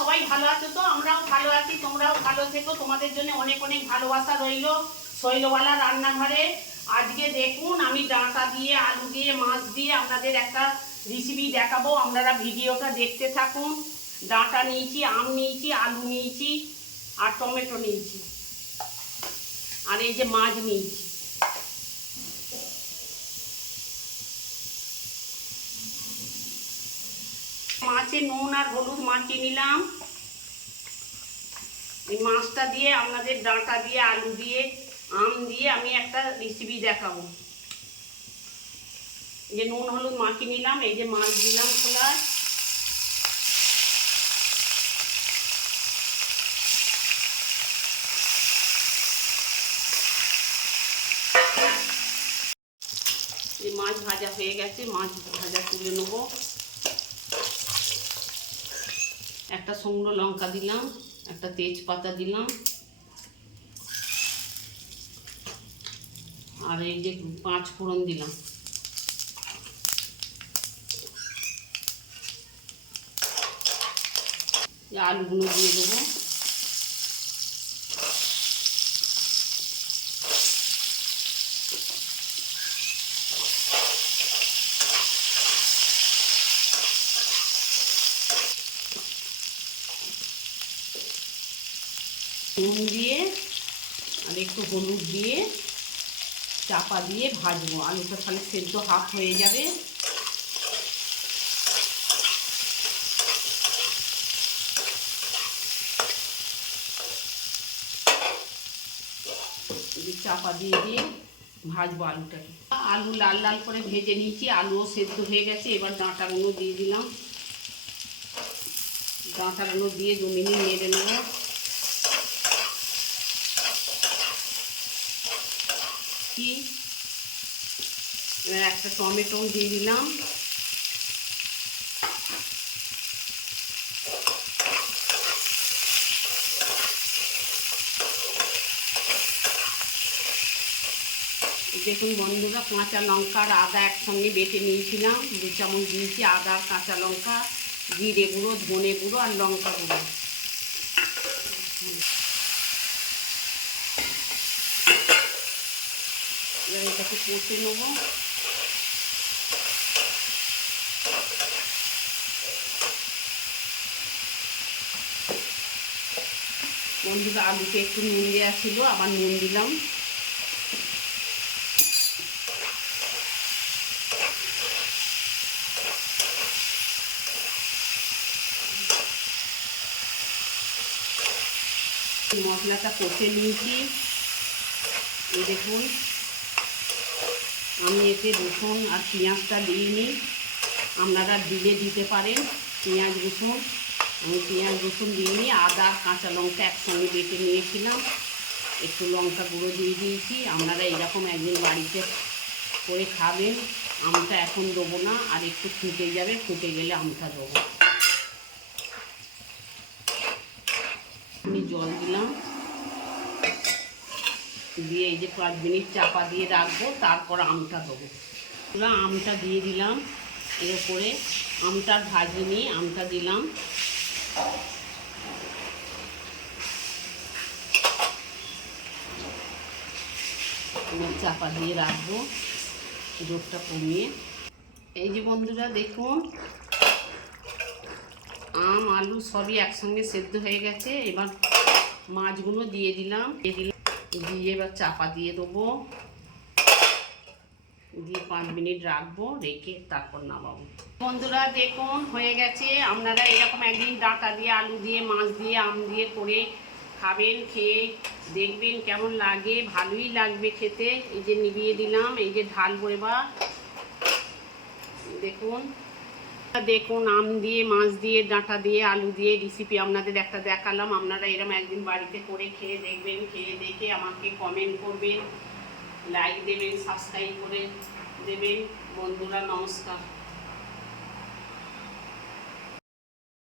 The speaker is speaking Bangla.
সবাই ভালো আছো তো? আমরাও ভালো আছি, তোমরাও ভালো থেকো। তোমাদের জন্য অনেক অনেক ভালোবাসা রইল শৈলবালা রান্নাঘরে। আজকে দেখুন আমি ডাঁটা দিয়ে আলু দিয়ে মাছ দিয়ে আপনাদের একটা রেসিপি দেখাবো, আপনারা ভিডিওটা দেখতে থাকুন। ডাঁটা নিয়েছি, আম নিয়েছি, আলু নিয়েছি আর টমেটো নিয়েছি, আর এই যে মাছ নিয়েছি। মাছে নুন আর হলুদ মাখিয়ে নিলাম। এই মাছটা দিয়ে আপনাদের ডাঁটা দিয়ে আলু দিয়ে আম দিয়ে আমি একটা রেসিপি দেখাবো। এই যে নুন হলুদ মাখিয়ে নিলাম, এই যে মাছ দিলাম খোলায়। এই মাছ ভাজা হয়ে গেছে, মাছ ভাজা তুলে নেব। একটা শুকনো লঙ্কা দিলাম, একটা তেজপাতা দিলাম, আর এই যে 5 ফোড়ন দিলাম। আলুগুলো দিয়ে দেবো। নুন দিয়ে আর একটু হলুদ দিয়ে চাপা দিয়ে ভাজবো। আলুটা খালি সেদ্ধ হাফ হয়ে যাবে। চাপা দিয়ে দিয়ে ভাজবো আলুটাকে। আলু লাল লাল করে ভেজে নিয়েছি, আলুও সেদ্ধ হয়ে গেছে। এবার ডাঁটাগুলো দিয়ে দিলাম। ডাঁটাগুলো দিয়ে 2 মিনিট নেড়ে নেব। এবার একটা টমেটো দিয়ে দিলাম। দেখুন বন্ধুরা, কাঁচা লঙ্কা আর আদা একসঙ্গে বেটে নিয়েছিলাম, 2 চামচ দিয়েছি আদা আর কাঁচা লঙ্কা, জিরে গুঁড়ো, ধনে গুঁড়ো আর লঙ্কা গুঁড়ো। এবার এটাকে কষে নেব। বন্ধুরা, আলুতে একটু নুন দেওয়া ছিল, আবার নুন দিলাম। মশলাটা কষে নিয়েছি। এই দেখুন, আমি এতে রসুন আর পেঁয়াজটা দিইনি, আপনারা দিলে দিতে পারেন পেঁয়াজ রসুন। আমি পেঁয়াজ রসুন দিইনি, আদা কাঁচা লঙ্কা একসঙ্গে বেটে নিয়েছিলাম, একটু লঙ্কা গুঁড়ো দিয়ে দিয়েছি। আপনারা এরকম একদিন বাড়িতে করে খাবেন। আমটা এখন দেবো না, আর একটু ফুটে যাবে, ফুটে গেলে আমটা দেবো। আমি জল দিলাম, দিয়ে এই যে 5 মিনিট চাপা দিয়ে রাখবো, তারপর আমটা দেবো। আমটা দিয়ে দিলাম এর উপরে। আমটা ভাজিনি, আমটা দিলাম। চাপা দিয়ে রাখবো জোরটা কমিয়ে। এই যে বন্ধুরা দেখুন, আম আলু সবই একসঙ্গে সেদ্ধ হয়ে গেছে। এবার মাছগুলো দিয়ে দিলাম, দিয়ে এবার চাপা দিয়ে দেবো, দিয়ে 5 মিনিট রাখবো, রেখে তারপর নামাবো। বন্ধুরা দেখুন হয়ে গেছে। আপনারা এরকম একদিন ডাঁটা দিয়ে আলু দিয়ে মাছ দিয়ে আম দিয়ে করে খাবেন, খেয়ে দেখবেন কেমন লাগে। ভালোই লাগবে খেতে। এই যে নিভিয়ে দিলাম, এই যে ঢালবো এবার। দেখুন দেখুন আম দিয়ে মাছ দিয়ে ডাঁটা দিয়ে আলু দিয়ে রেসিপি আপনাদের একটা দেখালাম। আপনারা এরকম একদিন বাড়িতে করে খেয়ে দেখবেন, খেয়ে দেখে আমাকে কমেন্ট করবেন, লাইক দেবেন, সাবস্ক্রাইব করে দেবেন। বন্ধুরা নমস্কার।